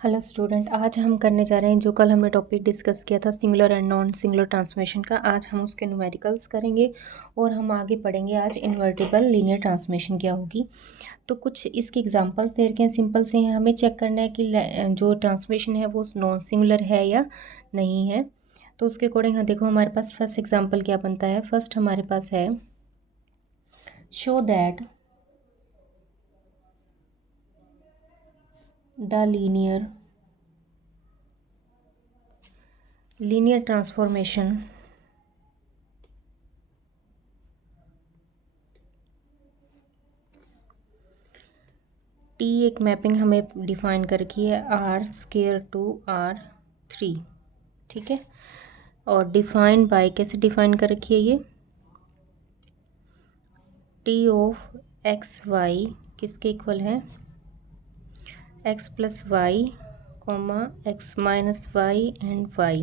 Hello student, आज हम करने जा रहे हैं जो कल हमने टॉपिक डिस्कस किया था singular and non singular transformation का। आज हम उसके न्यूमेरिकल्स करेंगे और हम आगे पढ़ेंगे आज इन्वर्टिबल लीनियर ट्रांसफॉर्मेशन क्या होगी। तो कुछ इसके एग्जांपल्स दे रखे हैं, सिंपल से हैं। हमें चेक करना है कि जो ट्रांसफॉर्मेशन है वो नॉन सिंगुलर है या नहीं है। तो उसके अकॉर्डिंग देखो हमारे पास फर्स्ट एग्जाम्पल क्या बनता है। फर्स्ट हमारे पास है show that the linear transformation T एक मैपिंग हमें डिफाइन कर रखी है R² टू R3, ठीक है। और डिफाइन बाय कैसे डिफाइन कर रखी है ये, टी ऑफ एक्स वाई किसके इक्वल है, x plus y comma x minus y and y,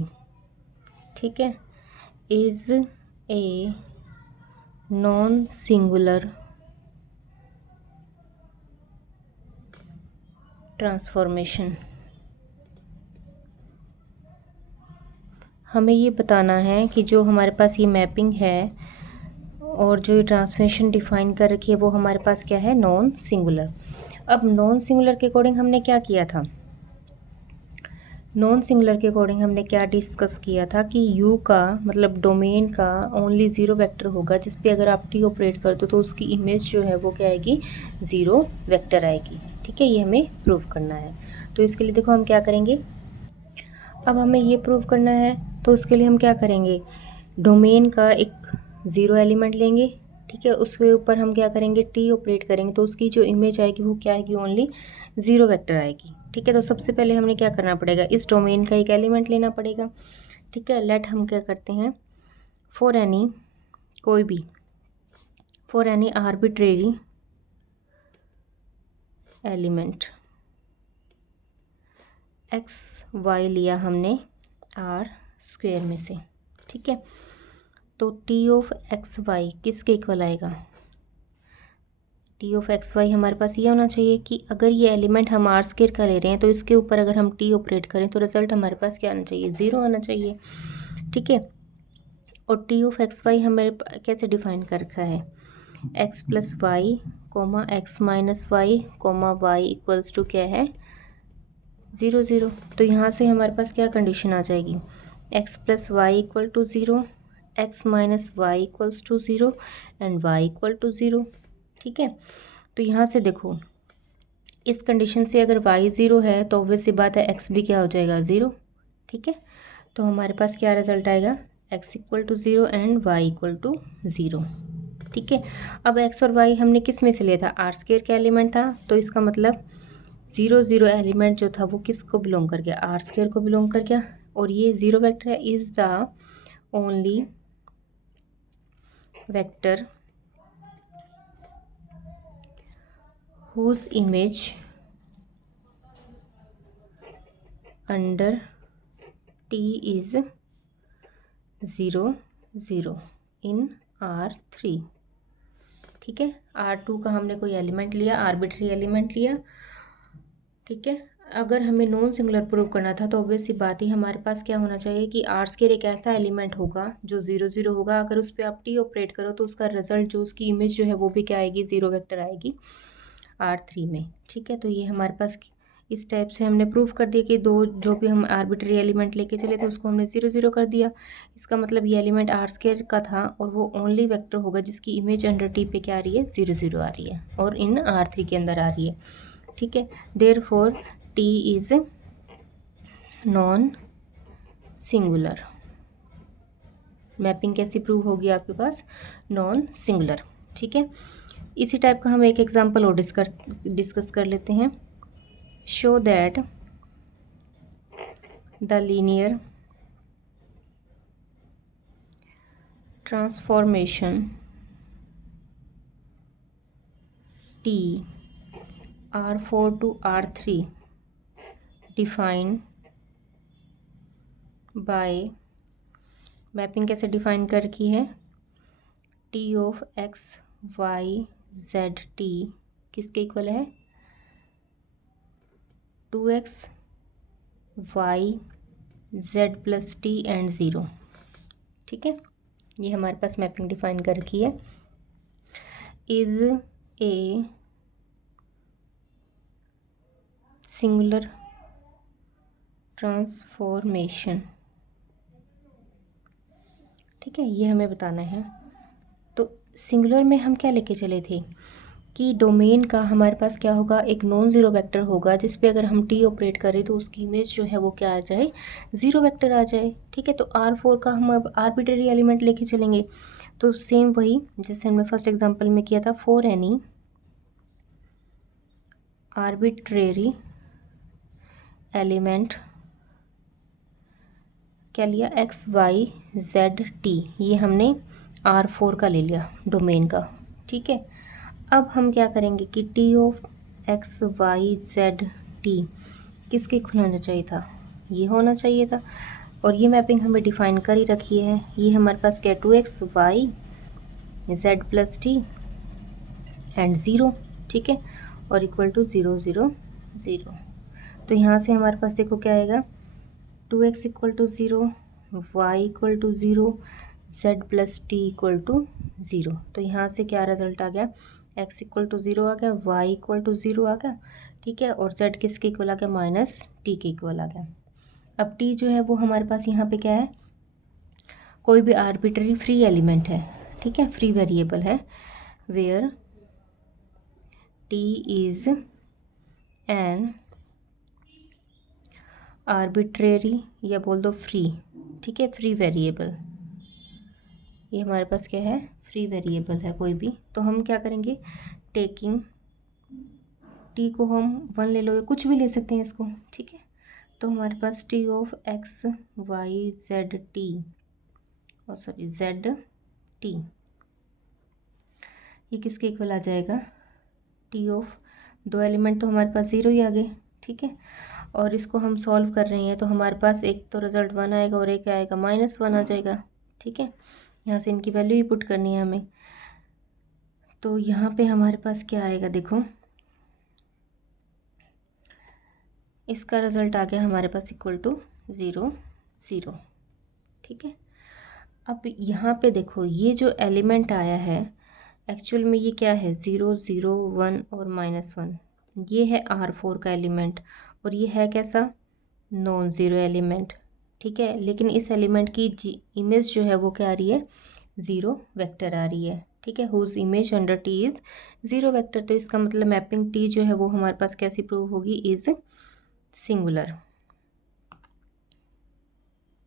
ठीक है, is a non singular transformation. हमें ये बताना है कि जो हमारे पास ये मैपिंग है और जो ट्रांसफॉर्मेशन डिफाइन कर रखी है वो हमारे पास क्या है, नॉन सिंगुलर। अब नॉन सिंगुलर के अकॉर्डिंग हमने क्या किया था, नॉन सिंगुलर के अकॉर्डिंग हमने क्या डिस्कस किया था कि u का मतलब डोमेन का ओनली ज़ीरो वेक्टर होगा, जिस पे अगर आप t ऑपरेट कर दो तो उसकी इमेज जो है वो क्या आएगी, ज़ीरो वेक्टर आएगी, ठीक है। ये हमें प्रूव करना है। तो इसके लिए देखो हम क्या करेंगे, अब हमें ये प्रूव करना है तो उसके लिए हम क्या करेंगे, डोमेन का एक ज़ीरो एलिमेंट लेंगे, ठीक है। उसके ऊपर हम क्या करेंगे, टी ऑपरेट करेंगे तो उसकी जो इमेज आएगी वो क्या आएगी, ओनली ज़ीरो वेक्टर आएगी, ठीक है। तो सबसे पहले हमें क्या करना पड़ेगा, इस डोमेन का एक एलिमेंट लेना पड़ेगा, ठीक है। लेट हम क्या करते हैं, फॉर एनी कोई भी, for any arbitrary element x y लिया हमने R² में से, ठीक है। तो टी ऑफ एक्स वाई किसके इक्वल आएगा, टी ऑफ एक्स वाई हमारे पास ये होना चाहिए कि अगर ये एलिमेंट हम R² का ले रहे हैं तो इसके ऊपर अगर हम टी ऑपरेट करें तो रिजल्ट हमारे पास क्या आना चाहिए, ज़ीरो आना चाहिए, ठीक है। और टी ऑफ एक्स वाई हमें कैसे डिफाइन कर रखा है, x plus y comma x minus y comma y equals to क्या है, ज़ीरो ज़ीरो। तो यहाँ से हमारे पास क्या कंडीशन आ जाएगी, x plus y equal to zero, x minus y equals to zero and y equal to zero, ठीक है। तो यहाँ से देखो इस कंडीशन से अगर y ज़ीरो है तो ऑब्वियस सी बात है x भी क्या हो जाएगा, ज़ीरो, ठीक है। तो हमारे पास क्या रिजल्ट आएगा, x equal to zero and y equal to zero, ठीक है। अब x और y हमने किस में से लिया था, R² का एलिमेंट था, तो इसका मतलब ज़ीरो ज़ीरो एलिमेंट जो था वो किसको बिलोंग कर गया, R² को बिलोंग कर गया। और ये ज़ीरो वेक्टर है, is the only vector whose image under t is zero zero in R3, ठीक है। R2 का हमने कोई एलिमेंट लिया, आर्बिट्री एलिमेंट लिया, ठीक है। अगर हमें नॉन सिंगुलर प्रूव करना था तो ऑब्वियस सी बात ही हमारे पास क्या होना चाहिए कि R² एक ऐसा एलिमेंट होगा जो ज़ीरो ज़ीरो होगा, अगर उस पर आप टी ऑपरेट करो तो उसका रिजल्ट जो उसकी इमेज जो है वो भी क्या आएगी, ज़ीरो वेक्टर आएगी R3 में, ठीक है। तो ये हमारे पास इस टाइप से हमने प्रूफ कर दिया कि दो जो भी हम आर्बिट्री एलिमेंट लेके चले थे उसको हमने ज़ीरो ज़ीरो कर दिया। इसका मतलब ये एलिमेंट R² का था और वो ओनली वेक्टर होगा जिसकी इमेज अंडर टी पे क्या आ रही है, ज़ीरो ज़ीरो आ रही है और इन R3 के अंदर आ रही है, ठीक है। Therefore T is non singular. Mapping कैसी प्रूव होगी आपके पास, नॉन सिंगुलर, ठीक है। इसी टाइप का हम एक एग्जांपल और डिस्कस कर लेते हैं। Show that the linear transformation T R4 to R3 define by, mapping कैसे डिफाइन कर रखी है, T of x y z T किसके इक्वल है, 2x y z plus T and zero. ठीक है, ये हमारे पास मैपिंग डिफाइन कर रखी है। Is a singular transformation. ठीक है, ये हमें बताना है। तो सिंगुलर में हम क्या लेके चले थे कि डोमेन का हमारे पास क्या होगा, एक नॉन ज़ीरो वेक्टर होगा जिस पे अगर हम टी ऑपरेट करें तो उसकी इमेज जो है वो क्या आ जाए, ज़ीरो वेक्टर आ जाए। ठीक है, तो R4 का हम अब आर्बिट्रेरी एलिमेंट लेके चलेंगे। तो सेम वही जैसे हमने फर्स्ट एग्जांपल में किया था, फॉर एनी आर्बिट्रेरी एलिमेंट क्या लिया, एक्स वाई जेड टी, ये हमने R4 का ले लिया डोमेन का। ठीक है, अब हम क्या करेंगे कि T of x y z T किसके इक्वल होना चाहिए था, ये होना चाहिए था। और ये मैपिंग हमें डिफाइन कर ही रखी है। ये हमारे पास क्या, 2x y z plus T and zero. ठीक है, और इक्वल टू 0 0 0। तो यहाँ से हमारे पास देखो क्या आएगा, 2x equal to 0, y equal to 0, z plus t equal to 0। तो यहाँ से क्या रिजल्ट आ गया, x इक्वल टू 0 आ गया, y इक्वल टू 0 आ गया। ठीक है, और z किसके इक्वल आ गया, माइनस टी के इक्वल आ गया। अब t जो है वो हमारे पास यहाँ पे क्या है, कोई भी आर्बिट्ररी फ्री एलिमेंट है। ठीक है, फ्री वेरिएबल है, where t is an arbitrary या बोल दो फ्री। ठीक है, फ्री वेरिएबल, ये हमारे पास क्या है, फ्री वेरिएबल है कोई भी। तो हम क्या करेंगे, टेकिंग टी को हम 1 ले लो या कुछ भी ले सकते हैं इसको। ठीक है, तो हमारे पास T of x y z t, और सॉरी जेड टी, ये किसके इक्वल आ जाएगा, टी ऑफ, दो एलिमेंट तो हमारे पास 0 ही आ गए। ठीक है, और इसको हम सॉल्व कर रहे हैं तो हमारे पास एक तो रिजल्ट 1 आएगा और एक आएगा -1 आ जाएगा। ठीक है, यहाँ से इनकी वैल्यू ही पुट करनी है हमें। तो यहाँ पे हमारे पास क्या आएगा, देखो इसका रिजल्ट आ गया हमारे पास इक्वल टू 0 0। ठीक है, अब यहाँ पे देखो ये जो एलिमेंट आया है एक्चुअल में ये क्या है, 0 0 1 और -1, ये है R4 का एलिमेंट। और ये है कैसा, नॉन ज़ीरो एलिमेंट। ठीक है, लेकिन इस एलिमेंट की इमेज जो है वो क्या आ रही है, ज़ीरो वेक्टर आ रही है। ठीक है, whose image under T is zero vector. तो इसका मतलब मैपिंग टी जो है वो हमारे पास कैसी प्रूव होगी, इज़ सिंगुलर।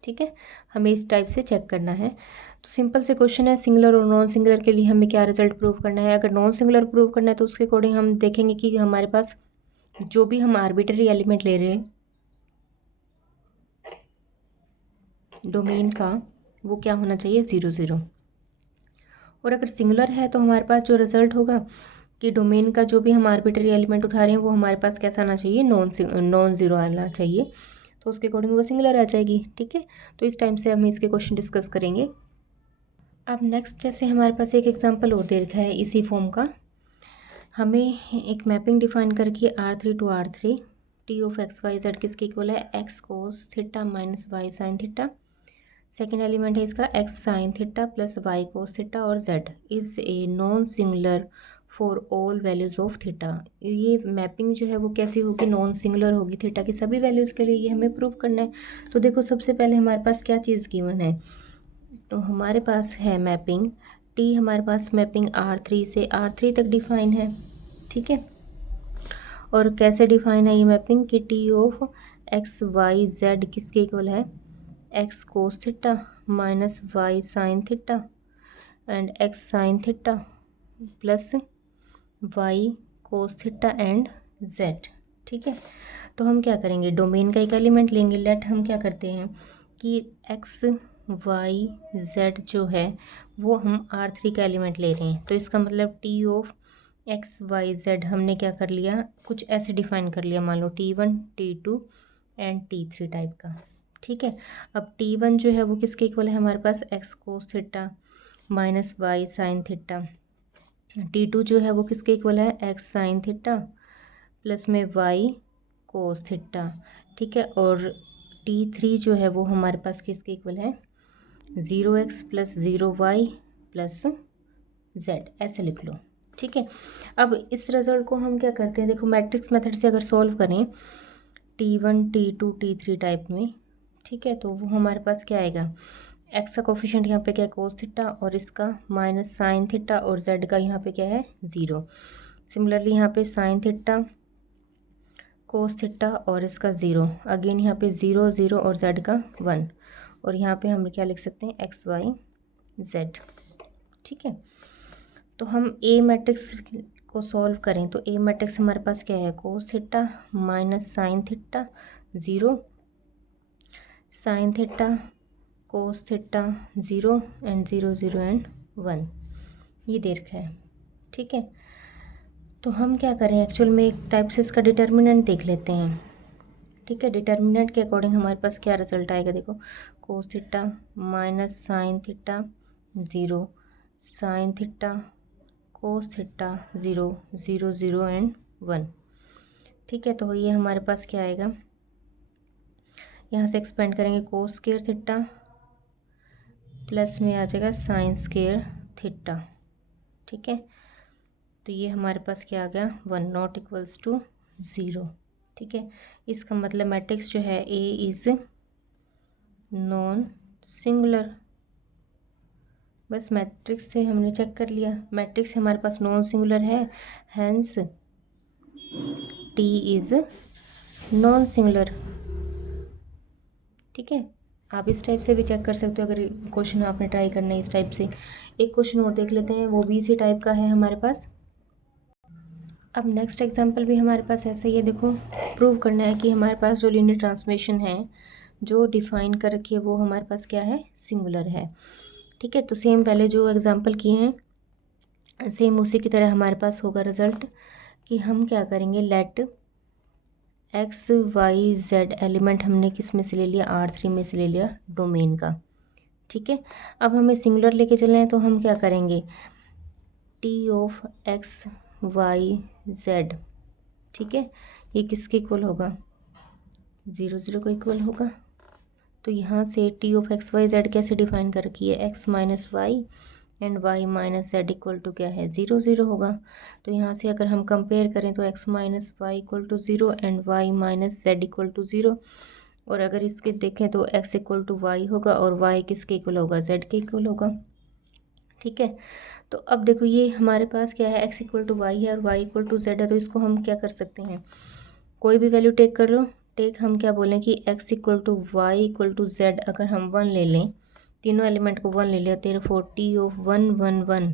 ठीक है, हमें इस टाइप से चेक करना है। तो सिंपल से क्वेश्चन है, सिंगुलर और नॉन सिंगुलर के लिए हमें क्या रिजल्ट प्रूव करना है। अगर नॉन सिंगुलर प्रूव करना है तो उसके अकॉर्डिंग हम देखेंगे कि हमारे पास जो भी हम आर्बिट्ररी एलिमेंट ले रहे हैं डोमेन का, वो क्या होना चाहिए, 0 0। और अगर सिंगुलर है तो हमारे पास जो रिजल्ट होगा कि डोमेन का जो भी हम आर्बिट्ररी एलिमेंट उठा रहे हैं वो हमारे पास कैसा आना चाहिए, नॉन ज़ीरो आना चाहिए। तो उसके अकॉर्डिंग वो सिंगुलर आ जाएगी। ठीक है, तो इस टाइम से हम इसके क्वेश्चन डिस्कस करेंगे। अब नेक्स्ट जैसे हमारे पास एक एग्जांपल और दे रखा है इसी फॉर्म का, हमें एक मैपिंग डिफाइन करके R3 to R3 T of x y z किसके इक्वल है, x cos theta minus y sine theta. Second element है इसका x sine theta plus y cos theta, और z is a non singular for all values of theta. ये mapping जो है वो कैसी होगी, नॉन सिंगुलर होगी थीटा की सभी वैल्यूज़ के लिए, ये हमें प्रूव करना है। तो देखो सबसे पहले हमारे पास क्या चीज़ गिवन है, तो हमारे पास है मैपिंग टी, हमारे पास मैपिंग R3 से R3 तक डिफाइन है। ठीक है, और कैसे डिफाइन है ये मैपिंग कि T of x y z किसके इक्वल है, x cos theta minus y sine theta and x sine theta plus y cos theta and z. ठीक है, तो हम क्या करेंगे, डोमेन का एक एलिमेंट लेंगे। लेट हम क्या करते हैं कि एक्स वाई जेड जो है वो हम R3 का एलिमेंट ले रहे हैं। तो इसका मतलब T of x y z हमने क्या कर लिया, कुछ ऐसे डिफाइन कर लिया, मान लो T1 T2 and T3 type का। ठीक है, अब T1 जो है वो किसके इक्वल है हमारे पास, x cos theta minus y sine theta. T2 जो है वो किसके इक्वल है, एक्स साइन थीटा प्लस में वाई कोस थीटा, ठीक है। और T3 जो है वो हमारे पास किसके इक्वल है, 0x plus 0y plus z, ऐसे लिख लो, ठीक है। अब इस रिजल्ट को हम क्या करते हैं, देखो मैट्रिक्स मेथड से अगर सॉल्व करें T1 T2 T3 टाइप में, ठीक है, तो वो हमारे पास क्या आएगा, एक्स का कोफिशिएंट यहाँ पे क्या है कोस थीटा और इसका माइनस साइन थीटा और जेड का यहाँ पे क्या है 0। सिमिलरली यहाँ पे साइन थीटा कोस थीटा और इसका 0, अगेन यहाँ पे 0 0 और जेड का 1, और यहाँ पे हम क्या लिख सकते हैं एक्स वाई जेड, ठीक है। तो हम ए मैट्रिक्स को सॉल्व करें तो ए मैट्रिक्स हमारे पास क्या है, कोस theta minus sine theta 0, sine theta cos theta 0 and 0 0 and 1, ये दे रखा है, ठीक है। तो हम क्या करें, एक्चुअल में एक टाइप से इसका डिटर्मिनेंट देख लेते हैं, ठीक है। डिटर्मिनेंट के अकॉर्डिंग हमारे पास क्या रिजल्ट आएगा, देखो कोस theta minus sine theta 0, sine theta cos theta 0 0 0 and 1, ठीक है। तो ये हमारे पास क्या आएगा, यहाँ से एक्सपेंड करेंगे कोस स्क्वायर थीटा प्लस में आ जाएगा साइन स्क्वायर थीटा, ठीक है। तो ये हमारे पास क्या आ गया 1 नॉट इक्वल्स टू 0, ठीक है। इसका मतलब मैट्रिक्स जो है ए इज़ नॉन सिंगुलर, बस मैट्रिक्स से हमने चेक कर लिया, मैट्रिक्स हमारे पास नॉन सिंगुलर है, hence T is non singular, ठीक है। आप इस टाइप से भी चेक कर सकते हो अगर क्वेश्चन आपने ट्राई करना है इस टाइप से। एक क्वेश्चन और देख लेते हैं, वो भी इसी टाइप का है हमारे पास। अब नेक्स्ट एग्जांपल भी हमारे पास ऐसा ही है, देखो प्रूव करना है कि हमारे पास जो लीनियर ट्रांसफॉर्मेशन है जो डिफाइन कर रखी है वो हमारे पास क्या है, सिंगुलर है, ठीक है। तो सेम पहले जो एग्जांपल किए हैं सेम उसी की तरह हमारे पास होगा रिजल्ट, कि हम क्या करेंगे, let x y z element हमने किस में से ले लिया, R3 में से ले लिया डोमेन का, ठीक है। अब हमें सिंगुलर लेके चलना है तो हम क्या करेंगे, T of x y z, ठीक है, ये किसके इक्वल होगा, 0 0 को इक्वल होगा। तो यहाँ से T of x y z कैसे डिफाइन कर रखी है, x minus y and y minus z equal to क्या है 0 0 होगा। तो यहाँ से अगर हम कंपेयर करें तो x minus y equal to 0 and y minus z equal to 0, और अगर इसके देखें तो एक्स इक्वल टू वाई होगा और वाई किसके इक्वल होगा, जेड के इक्वल होगा, ठीक है। तो अब देखो ये हमारे पास क्या है, एक्स इक्वल टू वाई है और वाई इक्वल टू जेड है, तो इसको हम क्या कर सकते हैं, कोई भी वैल्यू टेक कर लो, टेक हम क्या बोलें कि x equal to y equal to z अगर हम 1 ले लें, तीनों एलिमेंट को 1 ले लिया, तेरे 40 ऑफ 1 1 1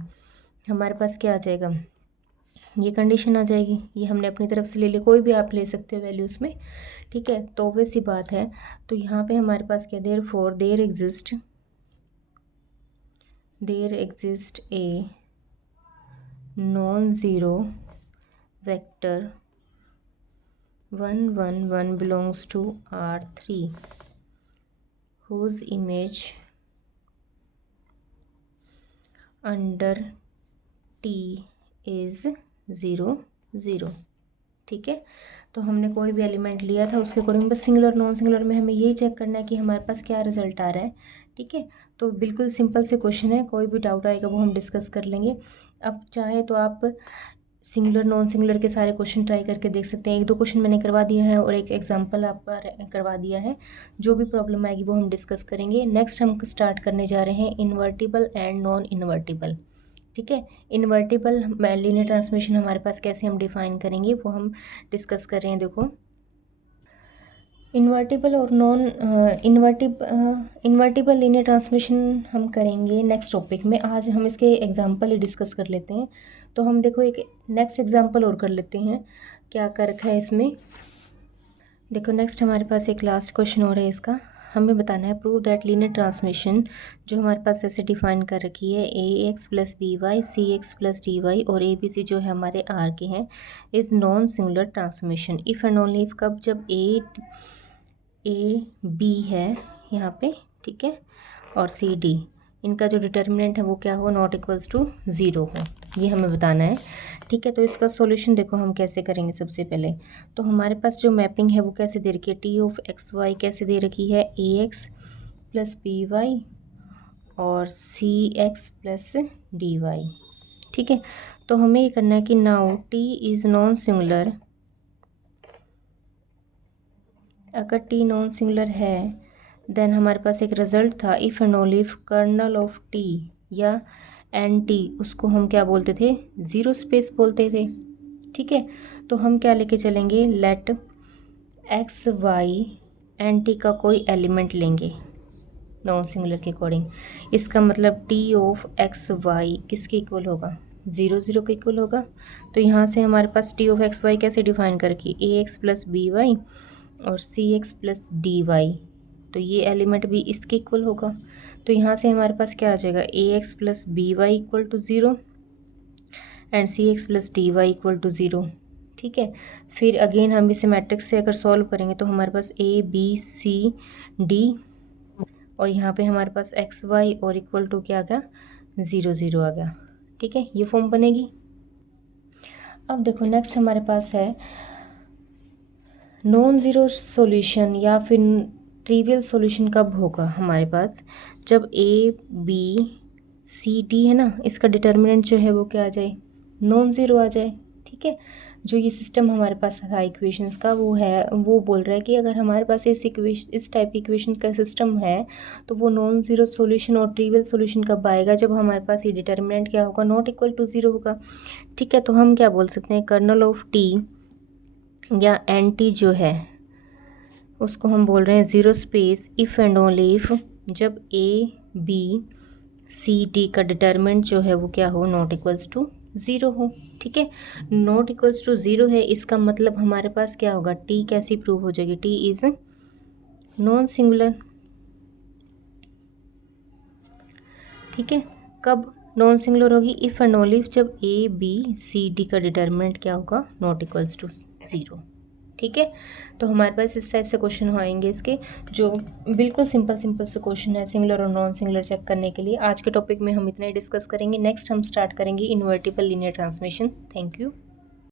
हमारे पास क्या आ जाएगा, ये कंडीशन आ जाएगी, ये हमने अपनी तरफ से ले लिया, कोई भी आप ले सकते हो वैल्यू उसमें, ठीक है। तो वैसी बात है, तो यहाँ पे हमारे पास क्या, there exist a non zero vector 1 1 1 belongs to R3 whose image under T is 0 0, ठीक है। तो हमने कोई भी एलिमेंट लिया था उसके अकॉर्डिंग, बस सिंगुलर नॉन सिंगुलर में हमें यही चेक करना है कि हमारे पास क्या रिजल्ट आ रहा है, ठीक है। तो बिल्कुल सिंपल से क्वेश्चन है, कोई भी डाउट आएगा वो हम डिस्कस कर लेंगे। अब चाहे तो आप सिंगुलर नॉन सिंगुलर के सारे क्वेश्चन ट्राई करके देख सकते हैं, 1 2 क्वेश्चन मैंने करवा दिया है और एक एग्जांपल आपका करवा दिया है, जो भी प्रॉब्लम आएगी वो हम डिस्कस करेंगे। नेक्स्ट हम स्टार्ट करने जा रहे हैं इन्वर्टिबल एंड नॉन इन्वर्टिबल, ठीक है। इन्वर्टिबल लीनियर ट्रांसफॉर्मेशन हमारे पास कैसे हम डिफाइन करेंगे वो हम डिस्कस कर रहे हैं। देखो इन्वर्टिबल और नॉन इन्वर्टिबल लीनियर ट्रांसफॉर्मेशन हम करेंगे नेक्स्ट टॉपिक में, आज हम इसके एग्जांपल ही डिस्कस कर लेते हैं। तो हम देखो एक नेक्स्ट एग्जांपल और कर लेते हैं, क्या कर रखा है इसमें, देखो नेक्स्ट हमारे पास एक लास्ट क्वेश्चन और है इसका, हमें बताना है प्रूव दैट लीनियर ट्रांसफॉर्मेशन जो हमारे पास ऐसे डिफाइन कर रखी है a x plus b y c x plus d y और ए बी सी जो है हमारे आर के हैं, is non singular transformation if and only if, कब, जब ए बी है यहाँ पे, ठीक है, और सी डी इनका जो डिटर्मिनेंट है वो क्या हो, नॉट इक्वल्स टू 0 हो, ये हमें बताना है। ठीक है, तो इसका सॉल्यूशन देखो हम कैसे करेंगे। सबसे पहले तो हमारे पास जो मैपिंग है वो कैसे दे रखी है, टी ऑफ एक्स वाई कैसे दे रखी है, a x plus b y और c x plus d y. ठीक है, तो हमें ये करना है कि now T is non singular, अगर टी नॉन सिंगुलर है देन हमारे पास एक रिजल्ट था, if and only if kernel of T या एन टी, उसको हम क्या बोलते थे, ज़ीरो स्पेस बोलते थे। ठीक है, तो हम क्या लेके चलेंगे, let x y N T का कोई एलिमेंट लेंगे नॉन सिंगुलर के अकॉर्डिंग। इसका मतलब टी ऑफ एक्स वाई किसके इक्वल होगा, 0 0 के इक्वल होगा। तो यहाँ से हमारे पास टी ऑफ एक्स वाई कैसे डिफाइन करके, ए एक्स प्लस बी वाई और c x plus d Y, तो ये एलिमेंट भी इसके इक्वल होगा। तो यहाँ से हमारे पास क्या आ जाएगा, a x plus b y equal to 0 and c x plus d y equal to 0। ठीक है, फिर अगेन हम इसे मैट्रिक्स से अगर सॉल्व करेंगे तो हमारे पास ए बी सी डी और यहाँ पे हमारे पास एक्स वाई और इक्वल टू क्या आ गया, 0 0 आ गया। ठीक है, ये फॉर्म बनेगी। अब देखो नेक्स्ट हमारे पास है नॉन ज़ीरो सॉल्यूशन या फिर ट्रिवियल सॉल्यूशन कब होगा हमारे पास, जब ए बी सी डी है ना, इसका डिटर्मिनेंट जो है वो क्या आ जाए, नॉन ज़ीरो आ जाए। ठीक है, जो ये सिस्टम हमारे पास था इक्वेशंस का वो है, वो बोल रहा है कि अगर हमारे पास इस टाइप की इक्वेशन का सिस्टम है तो वो नॉन ज़ीरो सॉल्यूशन और ट्रिवियल सॉल्यूशन कब आएगा, जब हमारे पास ये डिटर्मिनेंट क्या होगा, नॉट इक्वल टू 0 होगा। ठीक है, तो हम क्या बोल सकते हैं, कर्नल ऑफ टी या एन टी जो है उसको हम बोल रहे हैं zero space if and only if जब ए बी सी डी का डिटर्मिनेंट जो है वो क्या हो, नॉट इक्वल्स टू 0 हो। ठीक है, नॉट इक्वल्स टू 0 है, इसका मतलब हमारे पास क्या होगा, टी कैसी प्रूव हो जाएगी, टी इज़ नॉन सिंगुलर। ठीक है, कब नॉन सिंगुलर होगी, इफ़ एंड ओनली इफ जब ए बी सी डी का डिटर्मिनेंट क्या होगा, नॉट इक्वल्स टू 0। ठीक है, तो हमारे पास इस टाइप से क्वेश्चन आएंगे इसके, जो बिल्कुल सिंपल से क्वेश्चन है सिंगुलर और नॉन सिंगुलर चेक करने के लिए। आज के टॉपिक में हम इतना ही डिस्कस करेंगे, नेक्स्ट हम स्टार्ट करेंगे invertible linear transmission. Thank you.